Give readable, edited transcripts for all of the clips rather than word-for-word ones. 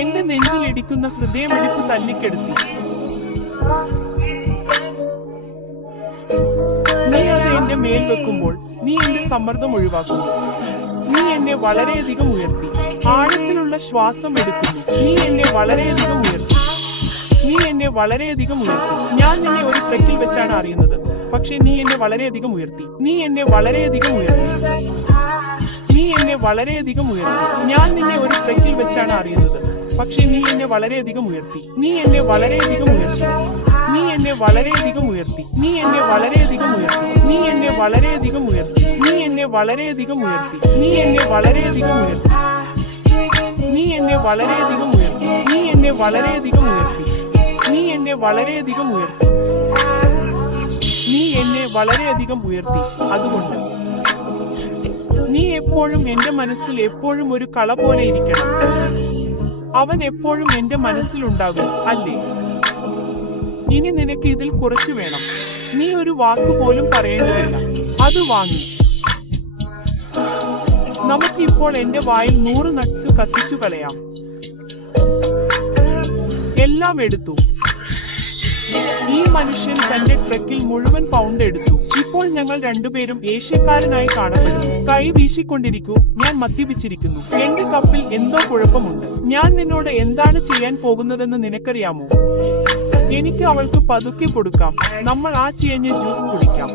എന്റെ നെഞ്ചിലിടിക്കുന്ന ഹൃദയമിടിപ്പ് തല്ലിക്കെടുത്തി. നീ അത് എന്റെ മേൽ വെക്കുമ്പോൾ നീ എന്റെ സമ്മർദ്ദം ഒഴിവാക്കുന്നു. നീ എന്നെ വളരെയധികം ഉയർത്തി. ആഴത്തിലുള്ള ശ്വാസം എടുക്കുന്നു. നീ എന്നെ വളരെയധികം ഉയർത്തി. നീ എന്നെ വളരെയധികം ഉയർത്തി. ഞാൻ നിന്നെ ഒരു ട്രക്കിൽ വെച്ചാണ് അറിയുന്നത്, പക്ഷേ നീ എന്നെ വളരെയധികം ഉയർത്തി. നീ എന്നെ വളരെയധികം ഉയർത്തി. നീ എന്നെ വളരെയധികം ഉയർത്തി. ഞാൻ നിന്നെ ഒരു ട്രക്കിൽ വെച്ചാണ് അറിയുന്നത്, പക്ഷേ നീ എന്നെ വളരെയധികം ഉയർത്തി. നീ എന്നെ വളരെയധികം ഉയർത്തി. നീ എന്നെ വളരെയധികം ഉയർത്തി. നീ എന്നെ വളരെയധികം ഉയർത്തി. നീ എന്നെ വളരെയധികം ഉയർത്തി. നീ എന്നെ വളരെയധികം ഉയർത്തി. നീ എന്നെ വളരെയധികം ഉയർത്തി. നീ എന്നെ വളരെയധികം ഉയർത്തി. നീ എന്നെ വളരെയധികം ഉയർത്തി. നീ എന്നെ വളരെയധികം ഉയർത്തി. നീ എന്നെ വളരെയധികം ഉയർത്തി. അതുകൊണ്ട് നീ എപ്പോഴും എന്റെ മനസ്സിൽ എപ്പോഴും ഒരു കള പോലെ ഇരിക്കണം. അവൻ എപ്പോഴും എന്റെ മനസ്സിലുണ്ടാകും, അല്ലേ? ഇനി നിനക്ക് ഇതിൽ കുറച്ച് വേണം. നീ ഒരു വാക്ക് പോലും പറയേണ്ടതില്ല. അത് വാങ്ങി. നമുക്കിപ്പോൾ എന്റെ വായിൽ 100 നട്ട്സ് കത്തിച്ചു കളയാം. എല്ലാം എടുത്തു. ഈ മനുഷ്യൻ തന്റെ ട്രക്കിൽ മുഴുവൻ പൗണ്ട് എടുത്തു. ഇപ്പോൾ ഞങ്ങൾ രണ്ടുപേരും ഏഷ്യക്കാരനായി കാണപ്പെടുന്നു. കൈ വീശിക്കൊണ്ടിരിക്കൂ. ഞാൻ മദ്യപിച്ചിരിക്കുന്നു. എന്റെ കപ്പിൽ എന്തോ കുഴപ്പമുണ്ട്. ഞാൻ നിന്നോട് എന്താണ് ചെയ്യാൻ പോകുന്നതെന്ന് നിനക്കറിയാമോ? എനിക്ക് അവൾക്ക് പതുക്കെ കൊടുക്കാം. നമ്മൾ ആ ചീഞ്ഞ ജ്യൂസ് കുടിക്കാം.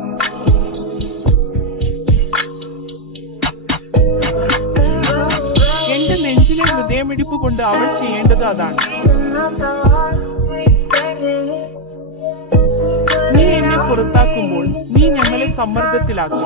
എന്റെ നെഞ്ചിലെ ഹൃദയമിടിപ്പ് കൊണ്ട് അവൾ ചെയ്യേണ്ടത് അതാണ്. നീ എന്നെ പുറത്താക്കുമ്പോൾ നീ ഞങ്ങളെ സമ്മർദ്ദത്തിലാക്കി.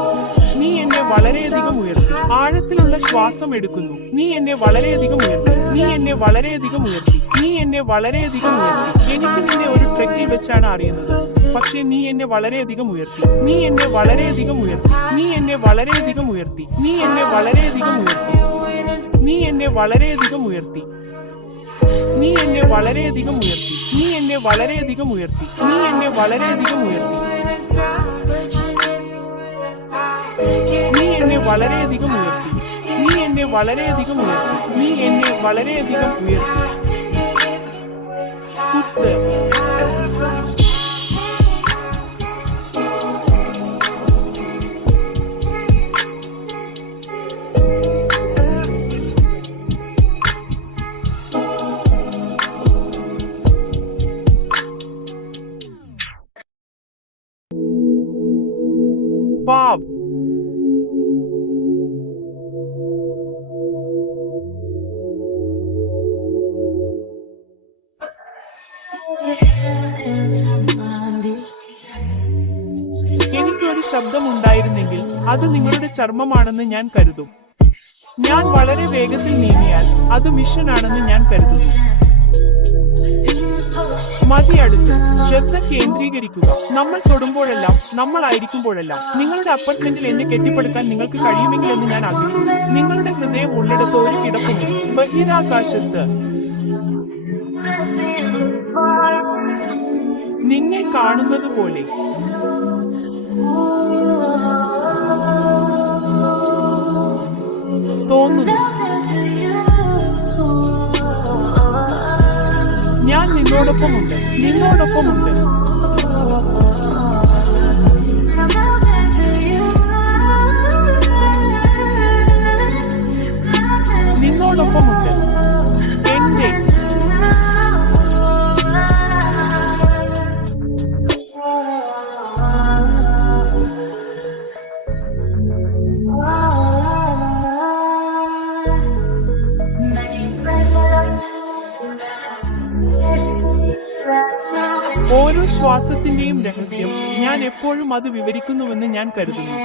നീ എന്നെ വളരെയധികം ഉയർത്തി. ആഴത്തിലുള്ള ശ്വാസം എടുക്കുന്നു. നീ എന്നെ വളരെയധികം ഉയർത്തി. നീ എന്നെ വളരെയധികം ഉയർത്തി. നീ എന്നെ വളരെയധികം ഉയർത്തി. എനിക്ക് നിന്നെ ഒരു ട്രക്കിൽ വെച്ചാണ് അറിയുന്നത്, പക്ഷേ നീ എന്നെ വളരെയധികം ഉയർത്തി. നീ എന്നെ വളരെയധികം ഉയർത്തി. നീ എന്നെ വളരെയധികം ഉയർത്തി. നീ എന്നെ വളരെയധികം ഉയർത്തി. നീ എന്നെ വളരെയധികം ഉയർത്തി. നീ എന്നെ വളരെയധികം ഉയർത്തി. നീ എന്നെ വളരെയധികം ഉയർത്തി. നീ എന്നെ വളരെയധികം ഉയർത്തി. നീ എന്നെ വളരെയധികം ഉയർത്തി. നീ എന്നെ വളരെയധികം ഉയർത്തി. നീ എന്നെ വളരെയധികം ഉയർത്തി. കുത്ത്. പാപ്. എനിക്കൊരു ശബ്ദമുണ്ടായിരുന്നെങ്കിൽ അത് നിങ്ങളുടെ ചർമ്മമാണെന്ന് ഞാൻ കരുതും. ഞാൻ വളരെ വേഗത്തിൽ നീങ്ങിയാൽ അത് മിഷനാണെന്ന് ഞാൻ കരുതുന്നു. മതി, അടുത്ത് ശ്രദ്ധ കേന്ദ്രീകരിക്കുക. നമ്മൾ തൊടുമ്പോഴെല്ലാം, നമ്മളായിരിക്കുമ്പോഴെല്ലാം നിങ്ങളുടെ അപ്പാർട്ട്മെന്റിൽ എന്നെ കെട്ടിപ്പടുക്കാൻ നിങ്ങൾക്ക് കഴിയുമെങ്കിൽ എന്ന് ഞാൻ ആഗ്രഹിക്കുന്നു. നിങ്ങളുടെ ഹൃദയം ഉള്ളിടത്ത് ഒരു കിടപ്പുമുറി. ബഹിരാകാശത്ത് നിന്നെ കാണുന്നത് പോലെ. തോന്നുന്നു ഞാൻ നിന്നോടൊപ്പമുണ്ട്. നിന്നോടൊപ്പമുണ്ട്. നിന്നോടൊപ്പമുണ്ട്. എന്റെ ഓരോ ശ്വാസത്തിന്റെയും രഹസ്യം ഞാൻ എപ്പോഴും അത് വിവരിക്കുന്നുവെന്ന് ഞാൻ കരുതുന്നു.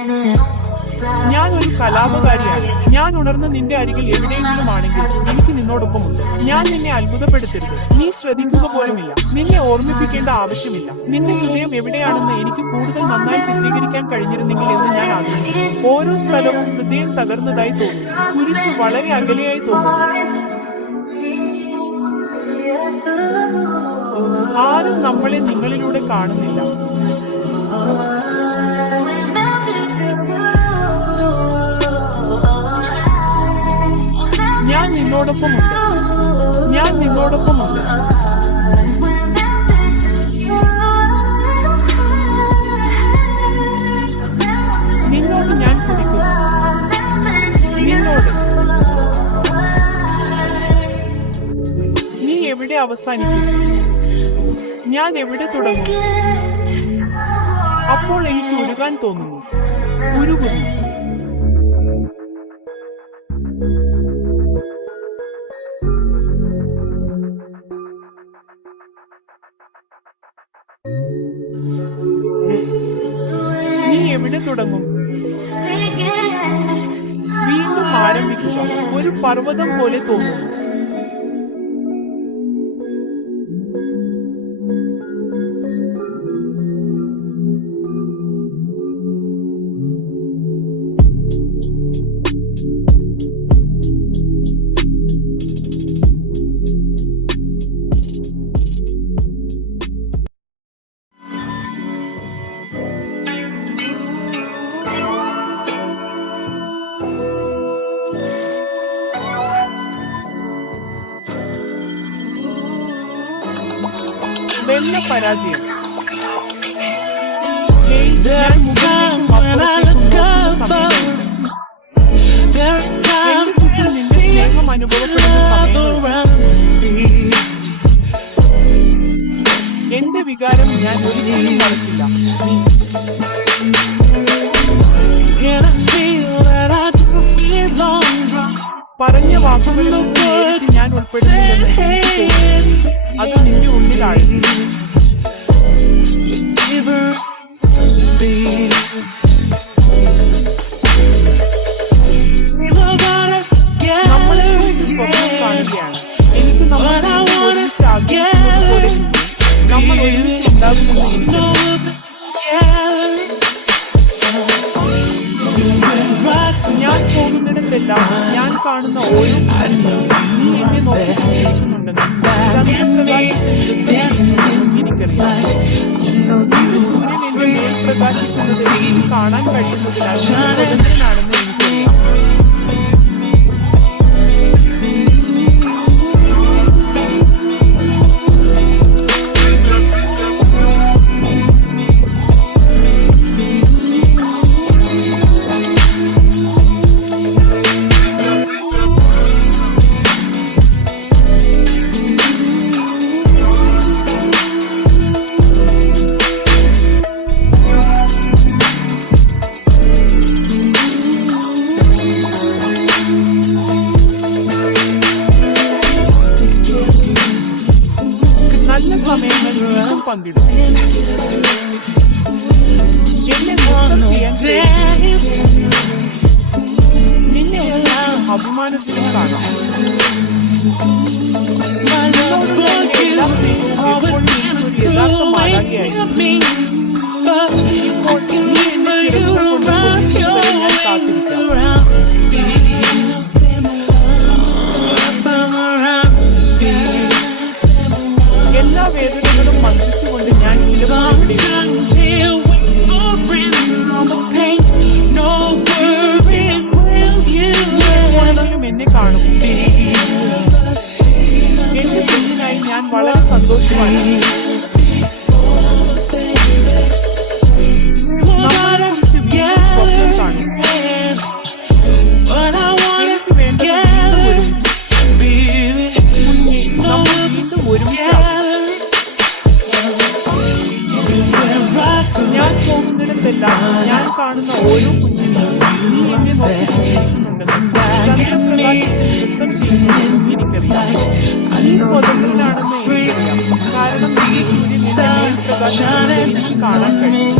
ഞാൻ ഒരു കലാപകാരിയാണ്. ഞാൻ ഉണർന്ന് നിന്റെ അരികിൽ എവിടെയെങ്കിലും ആണെങ്കിൽ എനിക്ക് നിന്നോടൊപ്പമുണ്ട്. ഞാൻ നിന്നെ അത്ഭുതപ്പെടുത്തരുത്. നീ ശ്രദ്ധിക്കുക പോലുമില്ല. നിന്നെ ഓർമ്മിപ്പിക്കേണ്ട ആവശ്യമില്ല. നിന്റെ ഹൃദയം എവിടെയാണെന്ന് എനിക്ക് കൂടുതൽ നന്നായി ചിത്രീകരിക്കാൻ കഴിഞ്ഞിരുന്നെങ്കിൽ എന്ന് ഞാൻ ആഗ്രഹിക്കുന്നു. ഓരോ സ്ഥലവും ഹൃദയം തകർന്നതായി തോന്നുന്നു. കുരിശ് വളരെ അകലെയായി തോന്നുന്നു. ആരും നമ്മളെ നിങ്ങളിലൂടെ കാണുന്നില്ല. ഞാൻ നിന്നോടൊപ്പമുണ്ട്. ഞാൻ നിന്നോടൊപ്പമുണ്ട്. നിന്നോട് ഞാൻ കുതിക്കുന്നു. നിന്നോട്. നീ എവിടെ അവസാനിക്കും? ഞാൻ എവിടെ തുടങ്ങും? അപ്പോൾ എനിക്ക് ഉരുകാൻ തോന്നുന്നു. ഉരുകുന്നു. നീ എവിടെ തുടങ്ങും? വീണ്ടും ആരംഭിക്കുക. ഒരു പർവ്വതം പോലെ തോന്നുന്നു. വെള്ള പരാജയം. ഞാൻ മുകളിലേക്കും അപ്പുറത്തേക്കും നോക്കുന്ന സമയമുണ്ട്. എന്റെ ചുറ്റും നിന്റെ സ്നേഹം അനുഭവപ്പെടുന്ന സമയങ്ങളുണ്ട്. എന്റെ വികാരം ഞാൻ ഒരിക്കലും മറക്കില്ല. പറഞ്ഞ വാക്കുകളിൽ നിന്ന് നേരിട്ട് ഞാൻ ഉൾപ്പെടുന്നില്ലെന്ന് എനിക്ക് തോന്നുന്നു. അത് നിന്റെ ഉള്ളിലാണ്. നമ്മളെ കുറിച്ച് സ്വപ്നം കാണുകയാണ്. എനിക്ക് നമ്മൾ ഒരുമിച്ച് ആഗ്രഹിക്കുന്നത് പോലെ നമ്മൾ ഒരുമിച്ച് ഉണ്ടാകുമെന്ന് എനിക്കറിയാം. ഞാൻ പോകുന്നിടത്തെല്ലാം ഞാൻ കാണുന്ന ഓരോ പുഞ്ചിരിയും നീ എന്നെ നോക്കി പുഞ്ചിരിക്കുന്നുണ്ടെന്നും ചന്ദ്രപ്രകാശത്തിൽ നൃത്തം ചെയ്യുന്നുണ്ടെന്നും എനിക്കറിയാം. നിന്റെ സൂര്യൻ എന്റെ മേൽ പ്രകാശിക്കുന്നത് എനിക്ക് കാണാൻ കഴിയുന്നതിനാൽ നീ സ്വതന്ത്രനാണെന്ന് എനിക്കറിയാം. നല്ല സമയങ്ങൾ വീണ്ടും പങ്കിടും. എന്നെ നൃത്തം ചെയ്യാൻ നിന്നെ ഉച്ചത്തിലും അഭിമാനത്തിലും കാണാം. നിന്നോടുള്ള എന്റെ എല്ലാ സ്നേഹവും എപ്പോഴും എനിക്കൊരു യഥാർത്ഥ മാലാഖയായിരുന്നു. ഇപ്പോൾ നീ എന്റെ ചിറകുകൾ കൊണ്ട് പൊതിയുന്നതുവരെ ഞാൻ കാത്തിരിക്കാം. എല്ലാ വേദനകളും മന്ത്രിച്ചുകൊണ്ട് ഞാൻ ചിലപ്പോൾ എവിടെയെങ്കിലും എന്നെ കാണും. എന്റെ കുഞ്ഞിനായി ഞാൻ വളരെ സന്തോഷമാണ്. നമ്മളെ കുറിച്ച് വീണ്ടും സ്വപ്നം കാണും. എനിക്ക് വേണ്ടത് വീണ്ടും ഒരുമിച്ച്. കുഞ്ഞെ, നമ്മൾ വീണ്ടും ഒരുമിച്ചാകും. ഞാൻ പോകുന്നിടത്തെല്ലാം ഞാൻ കാണുന്ന ഓരോ പുഞ്ചിരിയും നീ എന്നെ നോക്കി പുഞ്ചിരിക്കുന്നുണ്ടെന്നും ചന്ദ്രപ്രകാശത്തിൽ നൃത്തം ചെയ്യുന്നുണ്ടെന്നും എനിക്കറിയാം. നീ സ്വതന്ത്രനാണെന്ന് എനിക്കറിയാം. കാരണം നിന്റെ സൂര്യൻ എന്റെ മേൽ പ്രകാശിക്കുന്നത് എനിക്ക് കാണാൻ കഴിയും.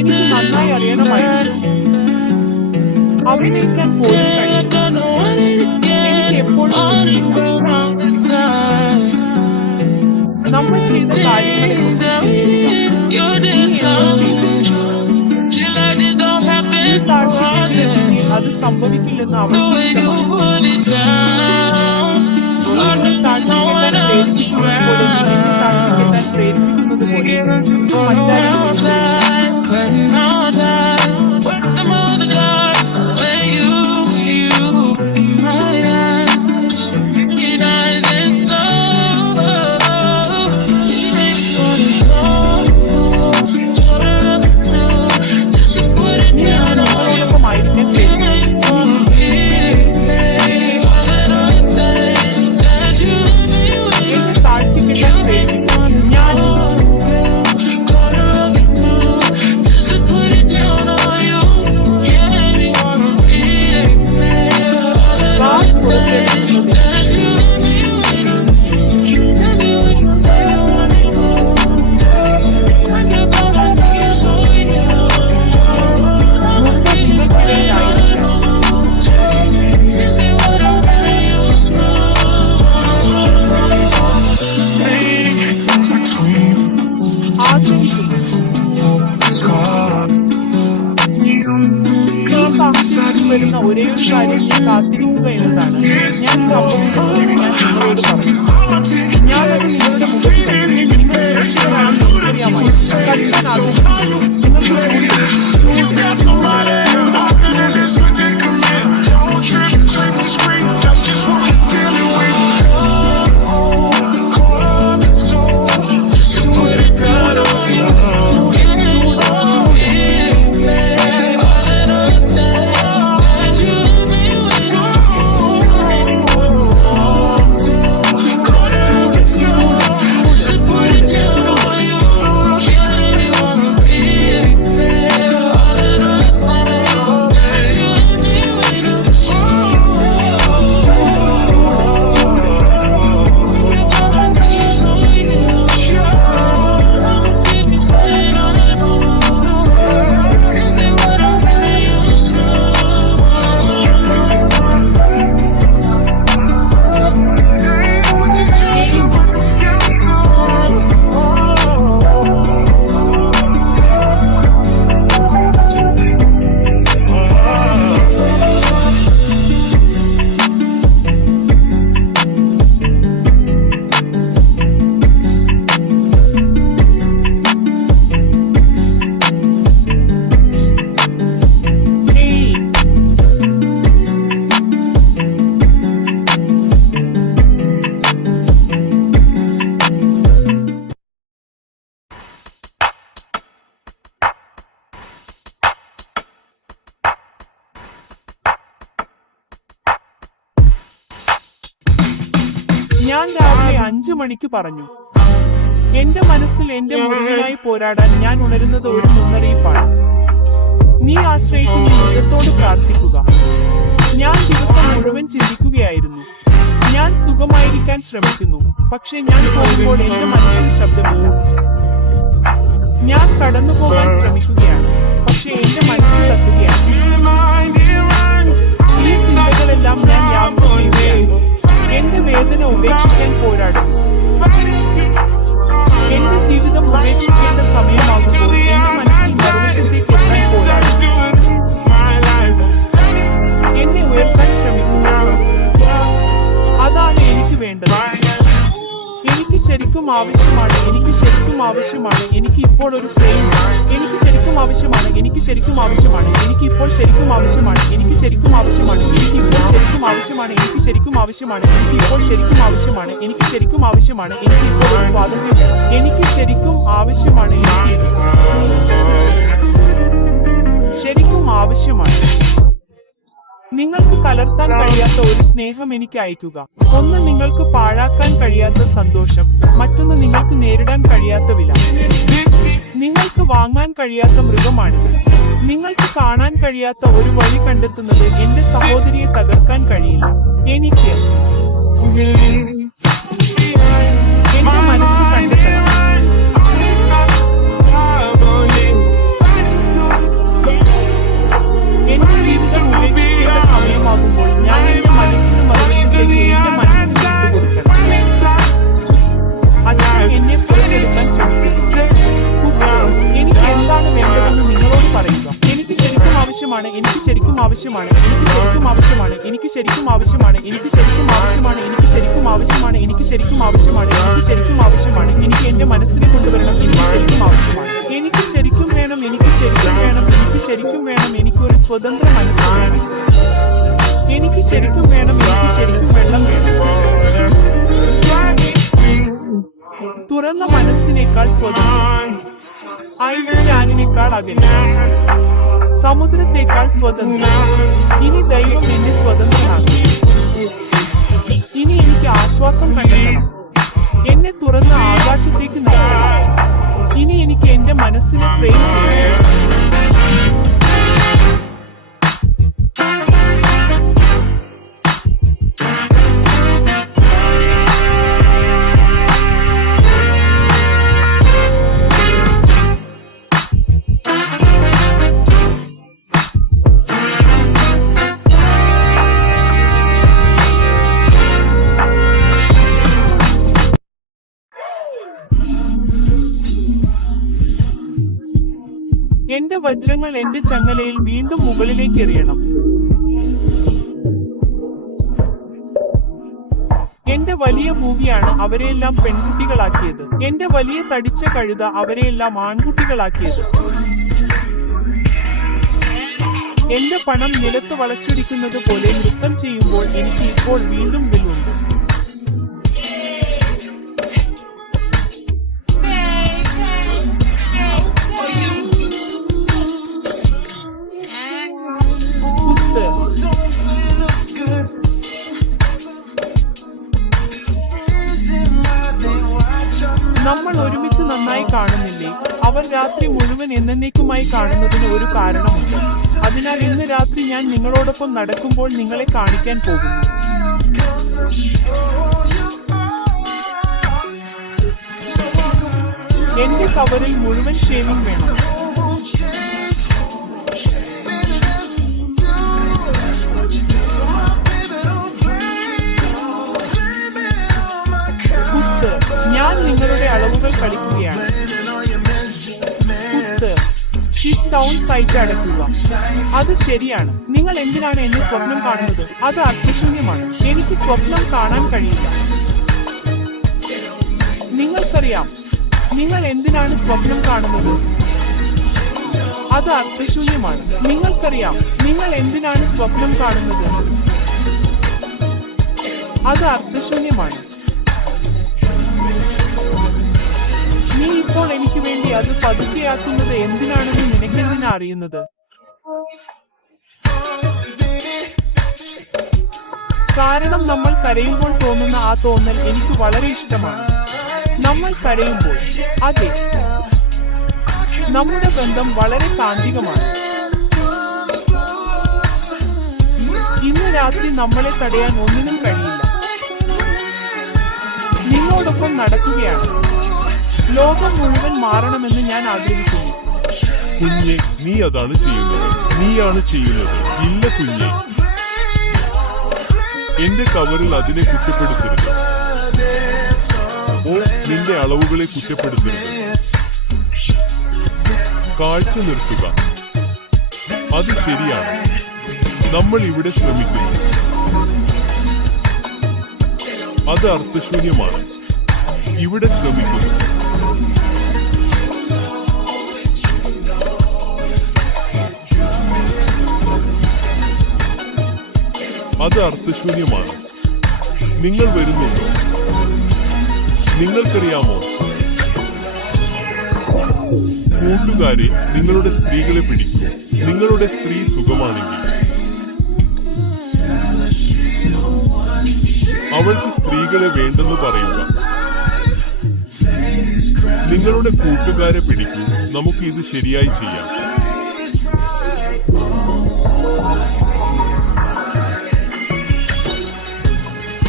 എനിക്ക് നന്നായി അറിയണമായിരുന്നു. അഭിനയിക്കാൻ പോലും കഴിയും. എനിക്ക് എപ്പോഴും ബുദ്ധിയില്ല. നമ്മൾ ചെയ്ത കാര്യങ്ങളെ കുറിച്ച് ചിന്തിക്കുക. നീ എന്തോ ചെയ്തു. നീ താഴ്ത്തിക്കെട്ടിയ രീതിയിൽ അത് സംഭവിക്കില്ലെന്ന് അവൾക്ക് ഇഷ്ടമാണ്. നീ എന്നെ താഴ്ത്തിക്കെട്ടാൻ പ്രേരിപ്പിക്കുന്നത് പോലെ നീ എന്നെ താഴ്ത്തിക്കെട്ടാൻ പ്രേരിപ്പിക്കുന്നത് പോലെ ചുറ്റും മറ്റാരും വരുന്ന ഒരേ ഒരു കാര്യം നീ കാത്തിരിക്കുക എന്നതാണ്. ഞാൻ സംഭവിക്കുന്നതെന്ന് ഞാൻ നിങ്ങളോട് പറഞ്ഞു. ഞാനത് നിങ്ങളുടെ മുഖത്ത് കണ്ടു. നിങ്ങൾ സുരക്ഷിതരാണെന്ന് എനിക്കറിയാമായി. കളിക്കാൻ ആഗ്രഹിക്കുന്നു. നിങ്ങൾക്ക് ഞാൻ രാവിലെ 5 മണിക്ക് പറഞ്ഞു. എന്റെ മനസ്സിൽ എന്റെ മുറിവിനായി പോരാടാൻ ഞാൻ ഉണരുന്നത് ഒരു മുന്നറിയിപ്പാണ്. നീ ആശ്രയിക്കുന്ന യുദ്ധത്തോട് പ്രാർത്ഥിക്കുക. ഞാൻ ദിവസം മുഴുവൻ ചിന്തിക്കുകയായിരുന്നു. ഞാൻ സുഖമായിരിക്കാൻ ശ്രമിക്കുന്നു, പക്ഷെ ഞാൻ പോകുമ്പോൾ എന്റെ മനസ്സിൽ ശബ്ദമില്ല. ഞാൻ കടന്നുപോകാൻ ശ്രമിക്കുകയാണ്, പക്ഷെ എന്റെ മനസ്സ് കത്തുകയാണ്. ഈ ചിന്തകളെല്ലാം ഞാൻ യാത്ര ചെയ്യുകയാണ്. എന്റെ വേദന ഉപേക്ഷിക്കാൻ പോരാടുന്നു. എന്റെ ജീവിതം ഉപേക്ഷിക്കേണ്ട സമയമാകുമ്പോൾ എന്റെ മനസ്സിൽ മറുവശത്തേക്ക് എത്താൻ പോരാടുന്നു. എന്നെ ഉയർത്താൻ ശ്രമിക്കുന്നു. അതാണ് എനിക്ക് വേണ്ടത്. എനിക്ക് ശരിക്കും ആവശ്യമാണ്. എനിക്ക് ശരിക്കും ആവശ്യമാണ്. എനിക്ക് ഇപ്പോൾ ഒരു ഫ്രെയിം. എനിക്ക് ശരിക്കും ആവശ്യമാണ്. എനിക്ക് ശരിക്കും ആവശ്യമാണ്. എനിക്ക് ഇപ്പോൾ ശരിക്കും ആവശ്യമാണ്. എനിക്ക് ശരിക്കും ആവശ്യമാണ്. എനിക്ക് ഇപ്പോൾ ശരിക്കും ആവശ്യമാണ്. എനിക്ക് ശരിക്കും ആവശ്യമാണ്. എനിക്ക് ഇപ്പോൾ ശരിക്കും ആവശ്യമാണ്. എനിക്ക് ശരിക്കും ആവശ്യമാണ്. എനിക്ക് ഇപ്പോൾ ഒരു സ്വാതന്ത്ര്യം വേണം. എനിക്ക് ശരിക്കും ആവശ്യമാണ്. എനിക്ക് ശരിക്കും ആവശ്യമാണ്. നിങ്ങൾക്ക് കലർത്താൻ കഴിയാത്ത ഒരു സ്നേഹം എനിക്ക് അയക്കുക. ഒന്ന് നിങ്ങൾക്ക് പാഴാക്കാൻ കഴിയാത്ത സന്തോഷം, മറ്റൊന്ന് നിങ്ങൾക്ക് നേരിടാൻ കഴിയാത്ത വില. നിങ്ങൾക്ക് വാങ്ങാൻ കഴിയാത്ത മൃഗമാണിത്. നിങ്ങൾക്ക് കാണാൻ കഴിയാത്ത ഒരു വഴി കണ്ടെത്തുന്നത് എന്റെ സഹോദരിയെ തകർക്കാൻ കഴിയില്ല. എനിക്ക് എന്റെ മനസ്സ് കണ്ടെത്തണം. ആവശ്യമാണ് എനിക്ക് ശരിക്കും ആവശ്യമാണ് എനിക്ക് ശരിക്കും ആവശ്യമാണ് എനിക്ക് ശരിക്കും ആവശ്യമാണ് എനിക്ക് ശരിക്കും ആവശ്യമാണ് എനിക്ക് ശരിക്കും ആവശ്യമാണ് എനിക്ക് ശരിക്കും ആവശ്യമാണ് എനിക്ക് ശരിക്കും ആവശ്യമാണ് എനിക്ക് എന്റെ മനസ്സിനെ കൊണ്ടുവരണം എനിക്ക് ശരിക്കും ആവശ്യമാണ് എനിക്ക് ശരിക്കും വേണം എനിക്ക് ശരിക്കും വേണം എനിക്ക് ശരിക്കും വേണം എനിക്കൊരു സ്വതന്ത്ര മനസ്സ് വേണം എനിക്ക് ശരിക്കും വേണം എനിക്ക് ശരിക്കും വെള്ളം വേണം തുറന്ന മനസ്സിനേക്കാൾ സ്വതന്ത്രം ഐസ് ക്യാനിനേക്കാൾ അകലെ സമുദ്രത്തേക്കാൾ സ്വതന്ത്രം ഇനി ദൈവം എന്നെ സ്വതന്ത്രനാക്കി ഇനി എനിക്ക് ആശ്വാസം കണ്ടെത്തണം എന്നെ തുറന്ന ആകാശത്തേക്ക് നയിക്കണം ഇനി എനിക്ക് എന്റെ മനസ്സിനെ ഫ്രെയിം ചെയ്യണം എന്റെ വജ്രങ്ങൾ എന്റെ ചങ്ങലയിൽ വീണ്ടും മുകളിലേക്ക് എറിയണം എന്റെ വലിയ ഭൂമിയാണ് അവരെയെല്ലാം പെൺകുട്ടികളാക്കിയത് എന്റെ വലിയ തടിച്ച കഴുത അവരെയെല്ലാം ആൺകുട്ടികളാക്കിയത് എന്റെ പണം നിലത്ത് വളച്ചൊടിക്കുന്നത് പോലെ നൃത്തം ചെയ്യുമ്പോൾ എനിക്ക് ഇപ്പോൾ വീണ്ടും വില്ലുണ്ട് നമ്മൾ ഒരുമിച്ച് നന്നായി കാണുന്നില്ലേ അവർ രാത്രി മുഴുവൻ എന്നേക്കുമായി കാണുന്നതിന് ഒരു കാരണമുണ്ട് അതിനാൽ ഇന്ന് രാത്രി ഞാൻ നിങ്ങളോടൊപ്പം നടക്കുമ്പോൾ നിങ്ങളെ കാണിക്കാൻ പോകുന്നു എന്റെ കവറിൽ മുഴുവൻ ഷേവിംഗ് വേണം ഞാൻ നിങ്ങളുടെ അളവുകൾ കളിക്കുകയാണ് കുത്ത് ഷിറ്റ് ഡൗൺ സൈറ്റ് അടയ്ക്കുക അത് ശരിയാണ് നിങ്ങൾ എന്തിനാണ് എന്നെ സ്വപ്നം കാണുന്നത് അത് അർത്ഥശൂന്യമാണ് എനിക്ക് സ്വപ്നം കാണാൻ കഴിയില്ല നിങ്ങൾക്കറിയാം നിങ്ങൾ എന്തിനാണ് സ്വപ്നം കാണുന്നത് അത് അർത്ഥശൂന്യമാണ് നിങ്ങൾക്കറിയാം നിങ്ങൾ എന്തിനാണ് സ്വപ്നം കാണുന്നത് അത് അർത്ഥശൂന്യമാണ് നീ ഇപ്പോൾ എനിക്ക് വേണ്ടി അത് പതുക്കെയാക്കുന്നത് എന്തിനാണെന്ന് നിനക്കെന്തിനാ അറിയുന്നത് കാരണം നമ്മൾ കരയുമ്പോൾ തോന്നുന്ന ആ തോന്നൽ എനിക്ക് വളരെ ഇഷ്ടമാണ് നമ്മൾ കരയുമ്പോൾ അതെ നമ്മുടെ ബന്ധം വളരെ കാന്തികമാണ് ഇന്ന് രാത്രി നമ്മളെ തടയാൻ ഒന്നിനും കഴിയില്ല നിങ്ങളോടൊപ്പം നടക്കുകയാണ് ലോകം മുഴുവൻ മാറണമെന്ന് ഞാൻ ആഗ്രഹിക്കുന്നു കുഞ്ഞെ നീ അതാണ് ചെയ്യുന്നത് നീയാണ് ചെയ്യുന്നത് ഇല്ല കുഞ്ഞെ എന്റെ കവറിൽ അതിനെ കുറ്റപ്പെടുത്തരുത് ഓ നിന്റെ അളവുകളെ കുറ്റപ്പെടുത്തരുത് കാഴ്ച നിർത്തുക അത് ശരിയാണ് നമ്മൾ ഇവിടെ ശ്രമിക്കുന്നു അത് അർത്ഥശൂന്യമാണ് ഇവിടെ ശ്രമിക്കുന്നു അത് അർത്ഥശൂന്യമാണ് നിങ്ങൾ വരുന്നുണ്ടോ നിങ്ങൾക്കറിയാമോ കൂട്ടുകാരെ നിങ്ങളുടെ സ്ത്രീകളെ പിടിക്കൂ നിങ്ങളുടെ സ്ത്രീ സുഖമാണെങ്കിൽ അവൾക്ക് സ്ത്രീകളെ വേണ്ടെന്ന് പറയുക നിങ്ങളുടെ കൂട്ടുകാരെ പിടിക്കൂ നമുക്ക് ഇത് ശരിയായി ചെയ്യാം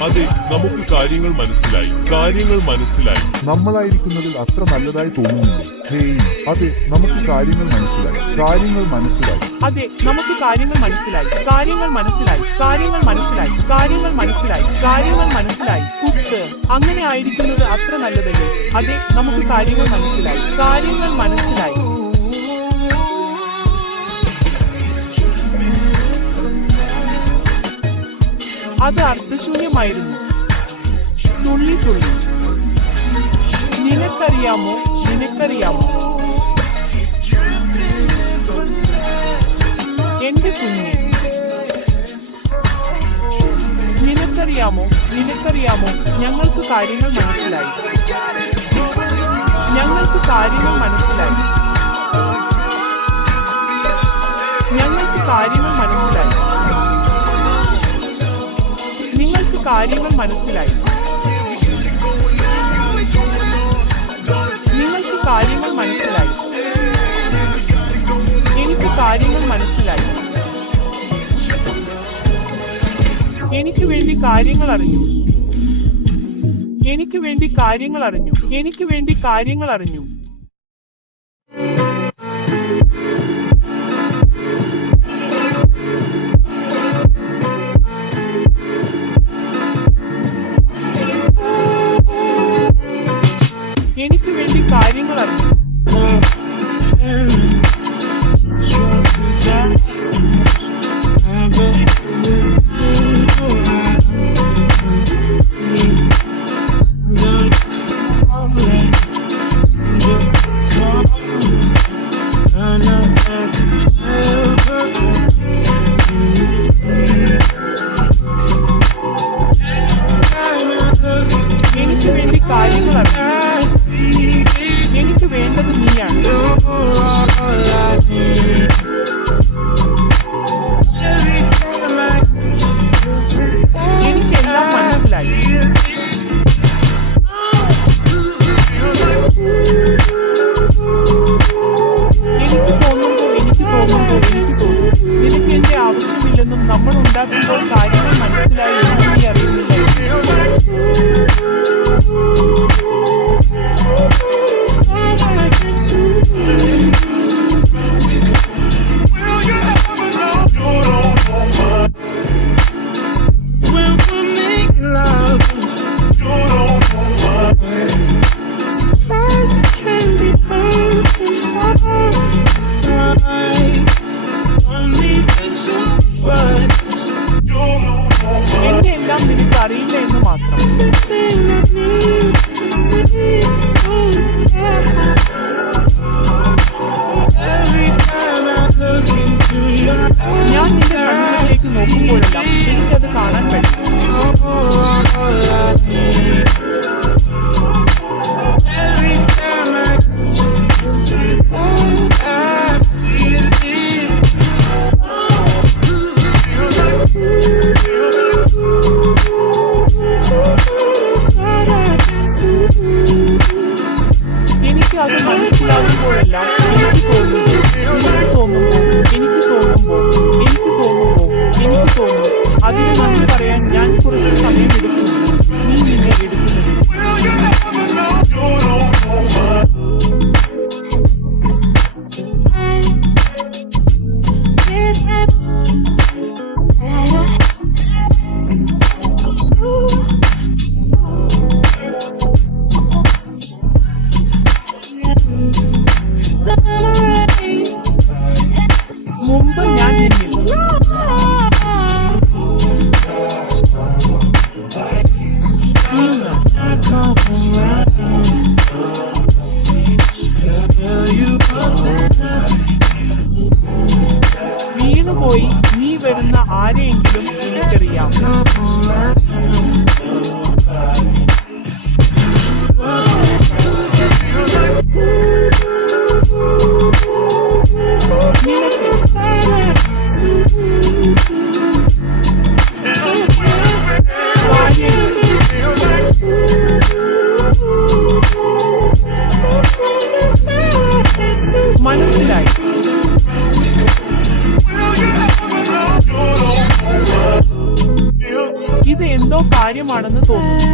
അതെ നമുക്ക് കാര്യങ്ങൾ മനസ്സിലായി നമ്മളായിരിക്കുന്നതിൽ അത്ര നല്ലതായി തോന്നുന്നില്ല ഹേയ് അതെ നമുക്ക് കാര്യങ്ങൾ മനസ്സിലായി അതെ നമുക്ക് കാര്യങ്ങൾ മനസ്സിലായി കുത്ത് അങ്ങനെ ആയിരിക്കുന്നത് അത്ര നല്ലതല്ലേ അതെ നമുക്ക് കാര്യങ്ങൾ മനസ്സിലായി അത് അർത്ഥശൂന്യമായിരുന്നു. തുള്ളി തുള്ളി. നിനക്കറിയാമോ, നിനക്കറിയാമോ? എന്റെ കുഞ്ഞെ, നിനക്കറിയാമോ, നിനക്കറിയാമോ? ഞങ്ങൾക്ക് കാര്യങ്ങൾ മനസ്സിലായി. ഞങ്ങൾക്ക് കാര്യങ്ങൾ മനസ്സിലായി. ഞങ്ങൾക്ക് കാര്യങ്ങൾ മനസ്സിലായി. നിങ്ങൾക്ക് കാര്യങ്ങൾ മനസ്സിലായി. നിങ്ങൾക്ക് കാര്യങ്ങൾ മനസ്സിലായി. എനിക്ക് കാര്യങ്ങൾ മനസ്സിലായി. എനിക്ക് വേണ്ടി കാര്യങ്ങൾ അറിഞ്ഞു. എനിക്ക് വേണ്ടി കാര്യങ്ങൾ അറിഞ്ഞു. എനിക്ക് വേണ്ടി കാര്യങ്ങൾ അറിഞ്ഞു. എനിക്ക് വേണ്ടി കാര്യങ്ങൾ അറിഞ്ഞു. എനിക്ക് വേണ്ടി കാര്യങ്ങൾ അറിഞ്ഞു. എനിക്ക് വേണ്ടത് നീയാണ്. എനിക്കെല്ലാം മനസ്സിലായി. എനിക്ക് തോന്നുന്നു നിനക്ക് എന്റെ ആവശ്യമില്ലെന്നും നമ്മൾ ഉണ്ടാക്കുമ്പോൾ കാര്യങ്ങൾ മനസ്സിലായി എന്നും നീ അറിയുന്നില്ല. എന്റെ എല്ലാം നിനക്ക് അറിയില്ല എന്ന് മാത്രം. ഞാൻ നിന്റെ കണ്ണുകളിലേക്ക് നോക്കുമ്പോഴെല്ലാം എനിക്കത് കാണാൻ കഴിയും. എനിക്ക് അത് മനസ്സിലാകുമ്പോഴെല്ലാം എനിക്ക് തോന്നും അതിന് നന്ദി പറയാൻ ഞാൻ കുറച്ച് സമയം എടുക്കുന്നുണ്ട്. നീ നിന്നെ എടുക്കുന്നതിന്. മുമ്പ് ഞാൻ നിന്നിൽ വീണുപോയി നീ വരുന്ന ആരെയെങ്കിലും എനിക്കറിയാം. നിനക്ക് മനസ്സിലായി. ഇത് എന്തോ കാര്യമാണെന്ന് തോന്നുന്നു.